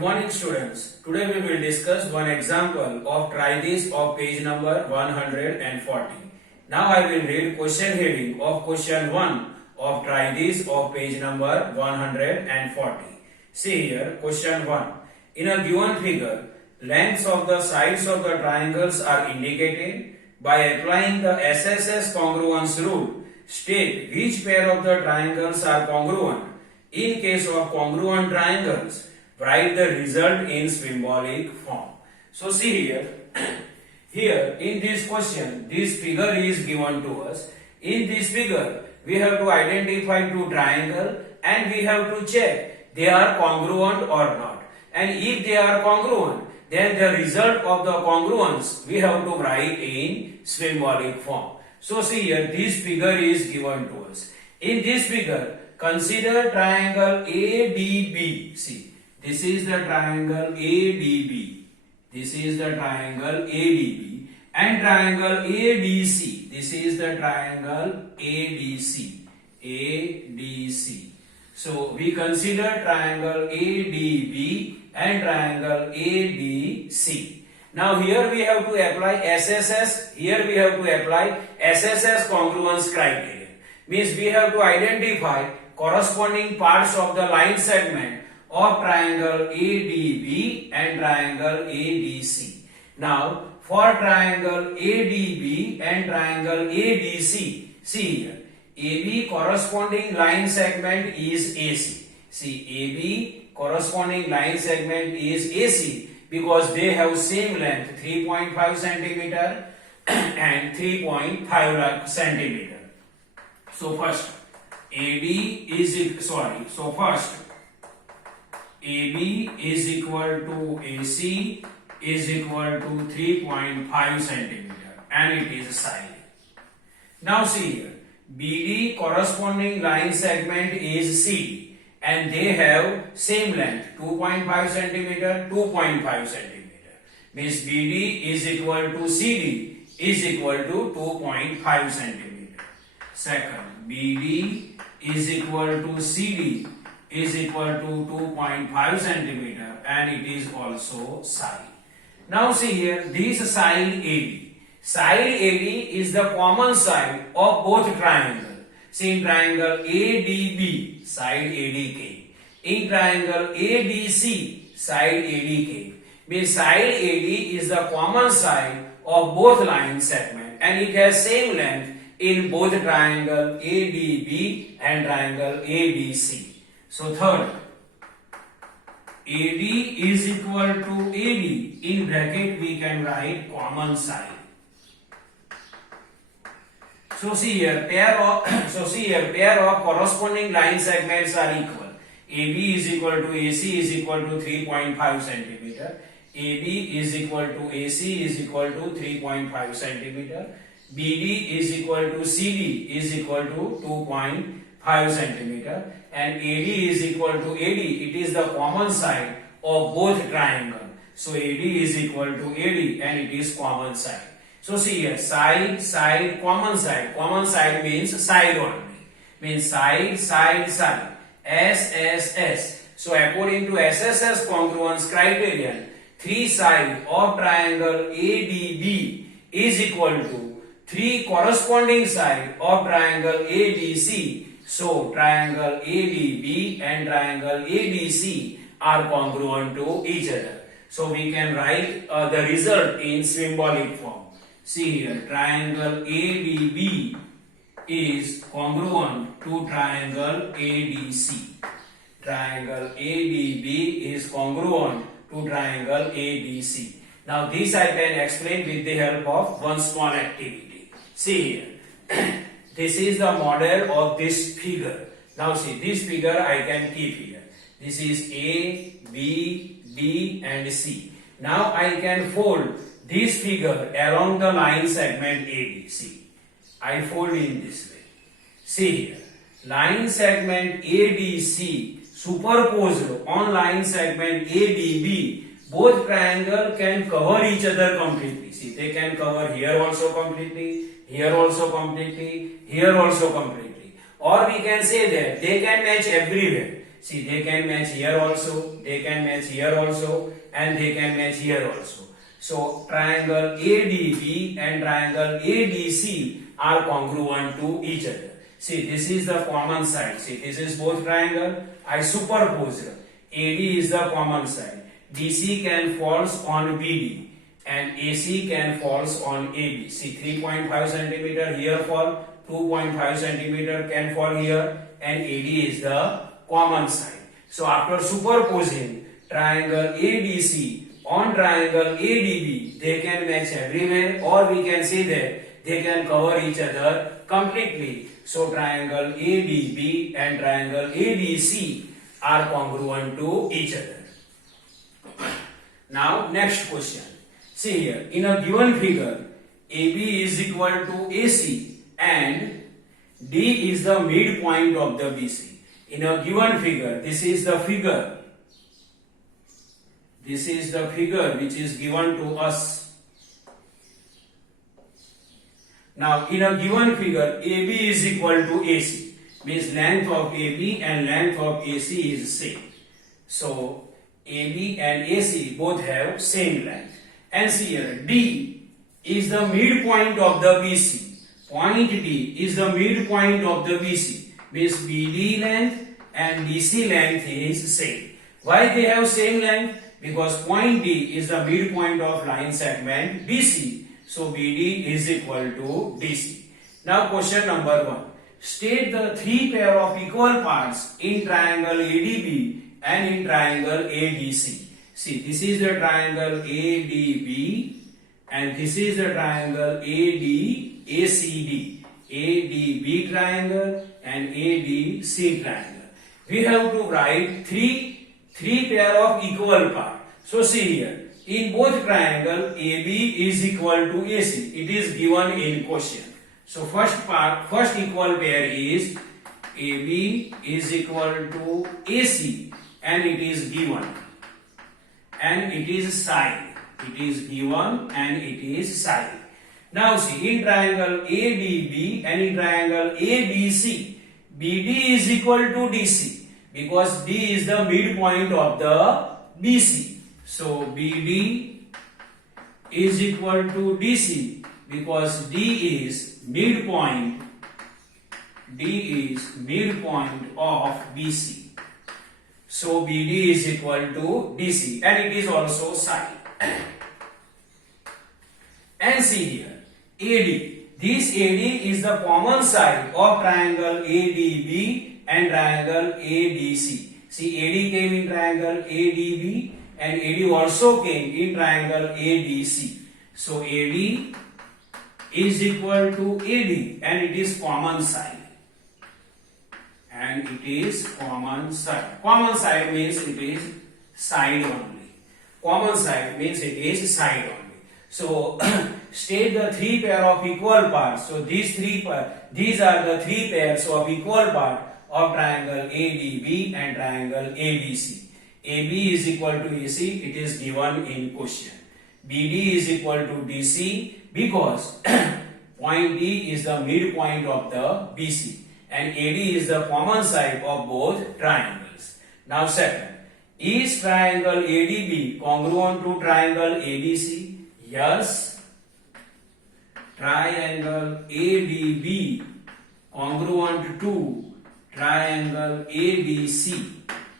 Good morning students. Today we will discuss one example of try this of page number 140. Now I will read question heading of question 1 of try this of page number 140. See here question 1. In a given figure, lengths of the sides of the triangles are indicated. By applying the SSS congruence rule, state which pair of the triangles are congruent. In case of congruent triangles, write the result in symbolic form. So see here, here in this question, this figure is given to us. In this figure, we have to identify two triangles and we have to check they are congruent or not. And if they are congruent, then the result of the congruence we have to write in symbolic form. So see here, this figure is given to us. In this figure, consider triangle ADB. See, this is the triangle ADB. This is the triangle ADB. And triangle ADC. This is the triangle ADC. ADC. So we consider triangle ADB and triangle ADC. Now here we have to apply SSS. Here we have to apply SSS congruence criterion. Means we have to identify corresponding parts of the line segment of triangle ADB and triangle ADC. Now for triangle ADB and triangle ADC, see here, AB corresponding line segment is AC. See, AB corresponding line segment is AC because they have same length 3.5 centimeter and 3.5 centimeter. So first AB is equal to AC is equal to 3.5 centimeter and it is side. Now see here, BD corresponding line segment is CD and they have same length 2.5 centimeter, 2.5 centimeter. Means BD is equal to CD is equal to 2.5 centimeter. Second, BD is equal to CD is equal to 2.5 centimeter and it is also side. Now see here, this side AD. Side AD is the common side of both triangles. See in triangle ADB, side ADK. In triangle ADC, side ADK. Means side AD is the common side of both line segments and it has same length in both triangle ADB and triangle ADC. So third, AD is equal to AD. In bracket we can write common side. So see here, pair of corresponding line segments are equal. AB is equal to AC is equal to 3.5 centimeter. AB is equal to AC is equal to 3.5 centimeter. BD is equal to CD is equal to 2.5 centimeter. And AD is equal to AD. It is the common side of both triangles. So AD is equal to AD and it is common side. So see here, side, side, common side. Common side means side only. Means side, side, side. S, S, S. So according to SSS congruence criterion, three sides of triangle ADB is equal to three corresponding sides of triangle ADC. So triangle ADB and triangle ADC are congruent to each other. So we can write the result in symbolic form. See here, triangle ADB is congruent to triangle ADC. Triangle ADB is congruent to triangle ADC. Now this I can explain with the help of one small activity. See here, this is the model of this figure. Now see, this figure I can keep here. This is A, B, D and C. Now I can fold this figure along the line segment ABC. I fold in this way. See here, line segment ADC superposed on line segment ADB, both triangle can cover each other completely. See, they can cover here also completely, here also completely, here also completely. Or we can say that they can match everywhere. See, they can match here also, they can match here also, and they can match here also. So triangle ADB and triangle ADC are congruent to each other. See, this is the common side. See, this is both triangle. I superposed. AD is the common side. DC can falls on BD and AC can falls on AB. See, 3.5 centimeter here fall, 2.5 centimeter can fall here, and AD is the common side. So after superposing triangle ADC on triangle ADB, they can match everywhere, or we can say that they can cover each other completely. So triangle ADB and triangle ADC are congruent to each other. Now next question. See here, in a given figure, AB is equal to AC and D is the midpoint of the BC. In a given figure, this is the figure. This is the figure which is given to us. Now, in a given figure, AB is equal to AC, means length of AB and length of AC is same. So, AB and AC both have same length. And see here, D is the midpoint of the BC. Point D is the midpoint of the BC, means BD length and DC length is same. Why they have same length? Because point D is the midpoint of line segment BC. So BD is equal to DC. Now question number 1. State the three pair of equal parts in triangle ADB and in triangle ADC. See, this is the triangle ADB and this is the triangle ADACD. ADB triangle and ADC triangle. We have to write three pair of equal parts. So see here, in both triangle AB is equal to AC. It is given in question. So first equal pair is AB is equal to AC and it is given. And it is side. It is given and it is side. Now see, in triangle ADB and in triangle ABC, BD is equal to DC because D is the midpoint of the BC. So BD is equal to DC because D is midpoint of BC. So BD is equal to DC and it is also side. And see here, AD. This AD is the common side of triangle ADB and triangle ADC. See, AD came in triangle ADB and AD also came in triangle ADC. So AD is equal to AD and it is common side. And it is common side. Common side means it is side only. Common side means it is side only. So state the three pair of equal parts. So these are the three pairs of equal part of triangle ADB and triangle ADC. AB is equal to AC, it is given in question. BD is equal to DC because point D is the midpoint of the BC and AD is the common side of both triangles. Now second, is triangle ADB congruent to triangle ADC? Yes. Triangle ADB congruent to triangle ADC.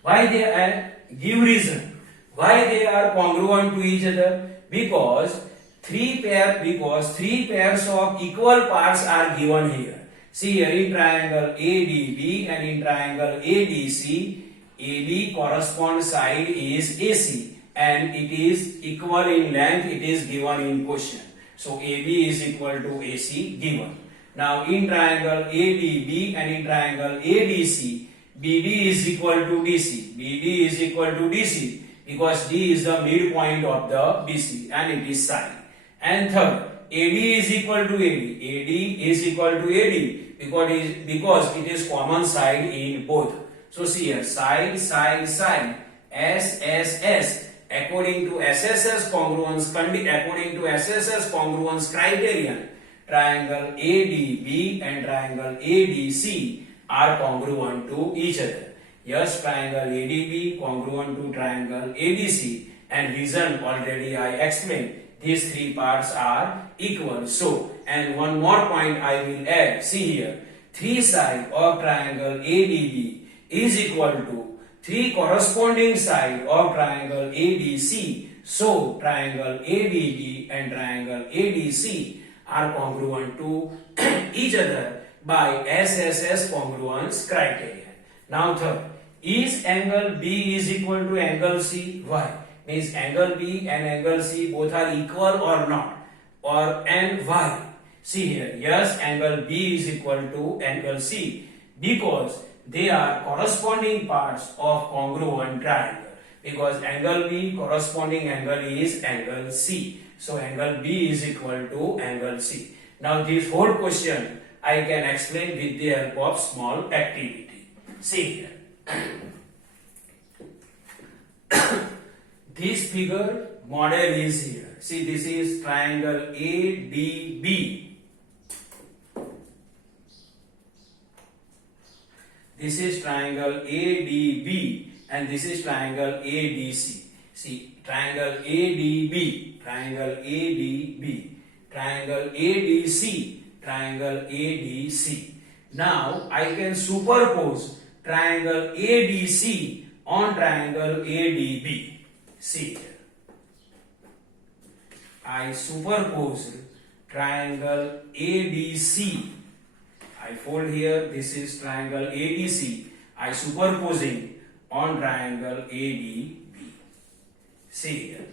Why they are? Give reason. Why they are congruent to each other? Because three pairs of equal parts are given here. See here, in triangle ADB and in triangle ADC, AD corresponding side is AC and it is equal in length, it is given in question. So AB is equal to AC given. Now in triangle ADB and in triangle ADC, BD is equal to DC. BD is equal to DC because D is the midpoint of the BC and it is side. And third, AD is equal to AD. AD is equal to AD because it is common side in both. So see here, side, side, side, S, according to SSS congruence criterion, triangle ADB and triangle ADC are congruent to each other. Yes, triangle ADB congruent to triangle ADC, and reason already I explained. These three parts are equal. So, and one more point I will add. See here, three sides of triangle ADB is equal to three corresponding sides of triangle ADC. So, triangle ADB and triangle ADC are congruent to each other by SSS congruence criterion. Now third, is angle B is equal to angle C? Why? Means angle B and angle C both are equal or not? Or and why? See here, yes, angle B is equal to angle C because they are corresponding parts of congruent triangle. Because angle B corresponding angle is angle C. So angle B is equal to angle C. Now this whole question I can explain with the help of small activity. See here. This figure model is here. See, this is triangle ADB. This is triangle ADB and this is triangle ADC. See, triangle ADB, triangle ADB, triangle ADC, triangle ADC. Now, I can superpose triangle ADC on triangle ADB. See here. I superpose triangle ADC. I fold here, this is triangle ADC. I superposing on triangle ADB. See here.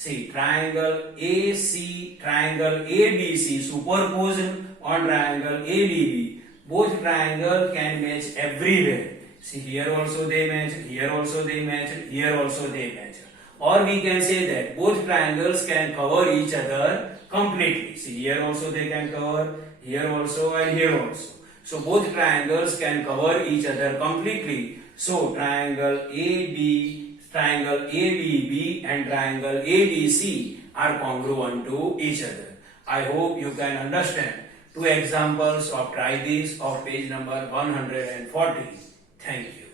See, triangle AC, triangle ABC superposed on triangle ADB. Both triangles can match everywhere. See, here also they match, here also they match, here also they match. Or we can say that both triangles can cover each other completely. See, here also they can cover, here also and here also. So both triangles can cover each other completely. So triangle triangle ADB and triangle ADC are congruent to each other. I hope you can understand. Two examples of try this of page number 140. Thank you.